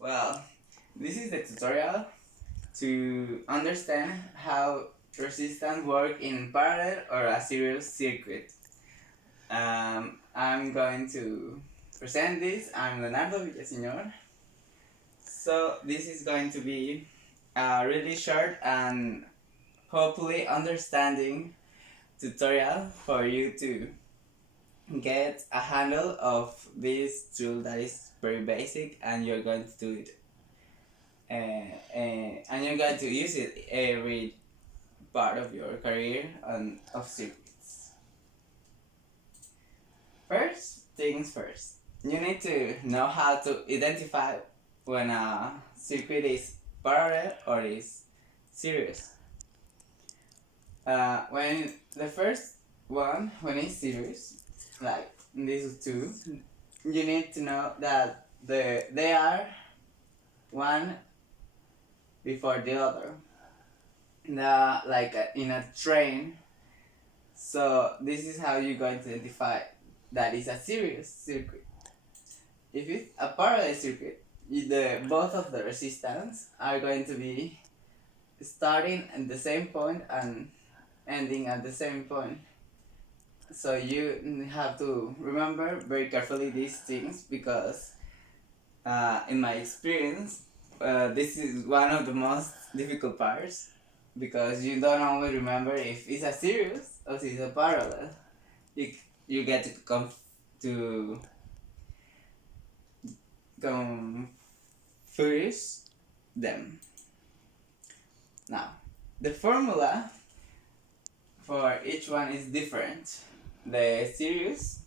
Well, this is the tutorial to understand how resistance work in parallel or a series circuit. I'm going to present this. I'm Leonardo Villaseñor. So this is going to be a really short and hopefully understanding tutorial for you to get a handle of this tool that is very basic, and you're going to do it and you're going to use it every part of your career and of circuits. First things first, you need to know how to identify when a circuit is parallel or is series. When the first one, when it's series, like these two, you need to know that they are one before the other. Like in a train. So this is how you're going to identify that is a series circuit. If it's a parallel circuit, both of the resistance are going to be starting at the same point and ending at the same point. So you have to remember very carefully these things because in my experience, this is one of the most difficult parts because you don't always remember if it's a series or if it's a parallel. You get to confuse them. Now, the formula for each one is different. The series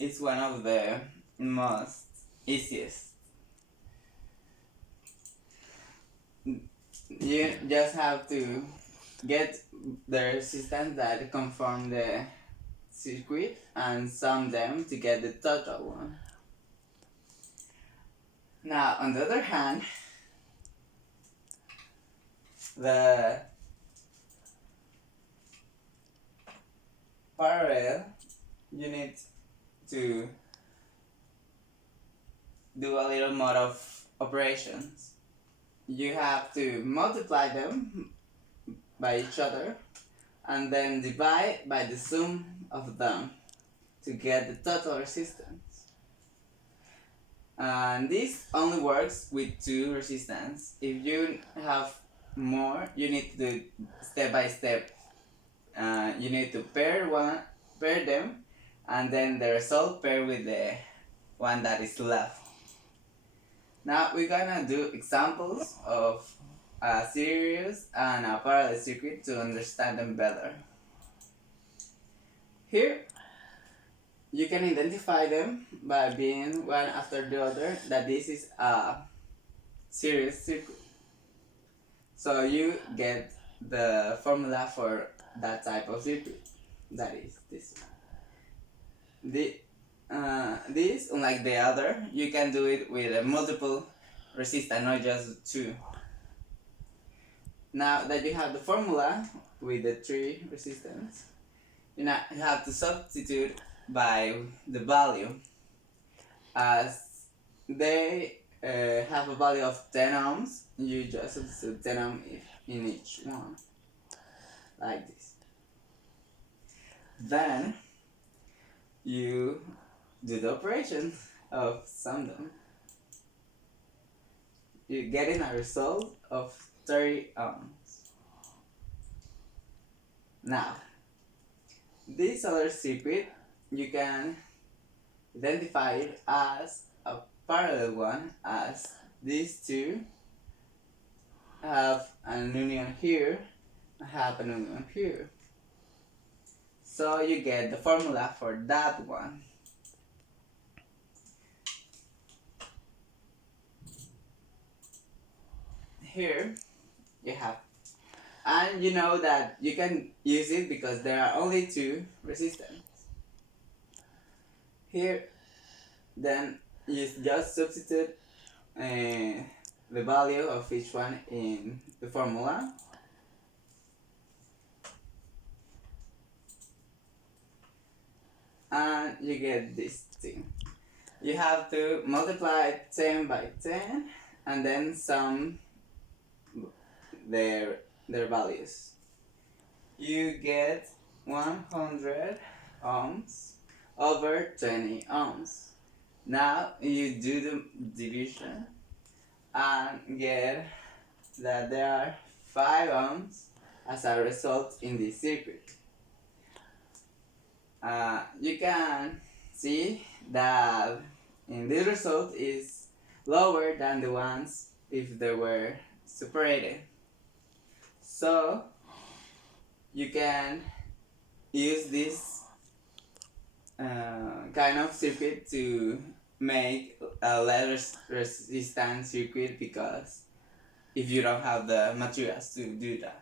is one of the most easiest. You just have to get the resistance that conform the circuit and sum them to get the total one. Now, on the other hand, the parallel, you need to do a little more of operations. You have to multiply them by each other and then divide by the sum of them to get the total resistance. And this only works with two resistance. If you have more, you need to do step by step. You need to pair them, and then the result pair with the one that is left. Now we're gonna do examples of a series and a parallel circuit to understand them better. Here, you can identify them by being one after the other that this is a series circuit. So you get the formula for that type of circuit. That is this one. This, unlike the other, you can do it with a multiple resistance, not just two. Now that you have the formula with the three resistance, you have to substitute by the value. As they have a value of 10 ohms, you just substitute 10 ohms in each one, like this. Then you do the operation of sum them. You're getting a result of 30 ohms. Now, this other circuit, you can identify it as a parallel one, as these two have an union here, have an union here. So you get the formula for that one. Here you have, and you know that you can use it because there are only two resistance. Here, then you just substitute the value of each one in the formula. You get this thing. You have to multiply 10 by 10 and then sum their values. You get 100 ohms over 20 ohms. Now you do the division and get that there are 5 ohms as a result in this circuit. You can see that in this result is lower than the ones if they were separated. So you can use this kind of circuit to make a less resistant circuit, because if you don't have the materials to do that.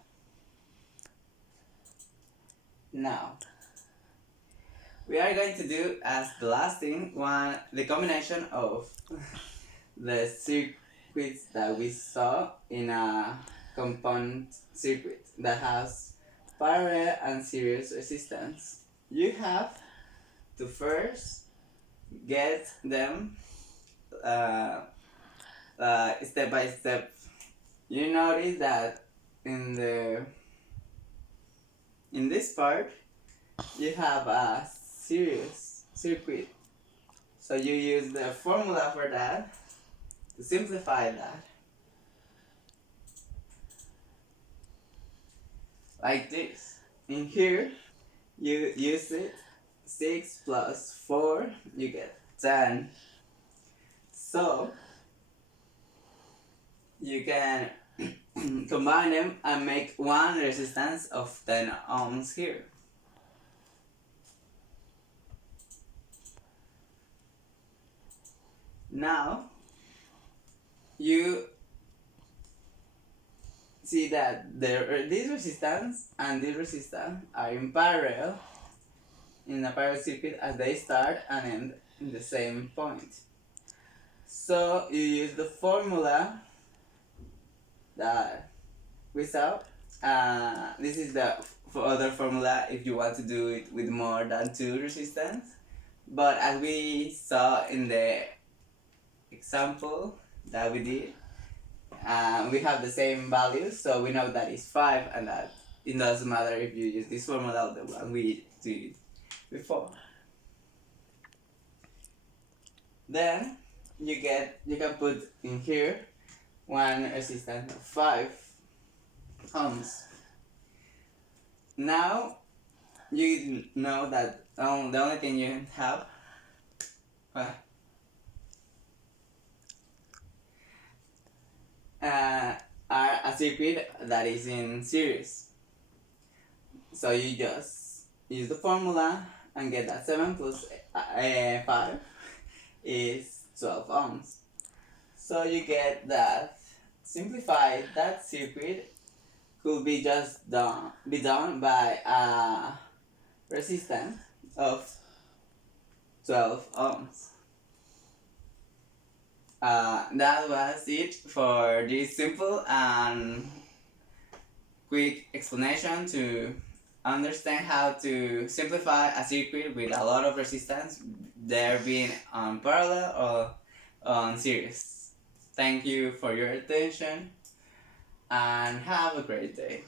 Now we are going to do as the last thing the combination of the circuits that we saw in a component circuit that has parallel and series resistance. You have to first get them step by step. You notice that in this part you have a series circuit, so you use the formula for that to simplify that, like this. In here you use it 6 plus 4, you get 10. So you can combine them and make one resistance of 10 ohms here. Now you see that this resistance and this resistance are in parallel in a parallel circuit, as they start and end in the same point. So you use the formula that we saw. This is the other formula if you want to do it with more than 2 resistance, but as we saw in the example that we did, we have the same values, so we know that it's 5, and that it doesn't matter if you use this formula or the one we did before. Then you can put in here one resistance of 5 ohms. Now you know that the only thing you have are a circuit that is in series. So you just use the formula and get that 7 plus 5 is 12 ohms. So you get that simplified, that circuit could be just done by a resistance of 12 ohms. That was it for this simple and quick explanation to understand how to simplify a circuit with a lot of resistance, there being on parallel or on series. Thank you for your attention and have a great day.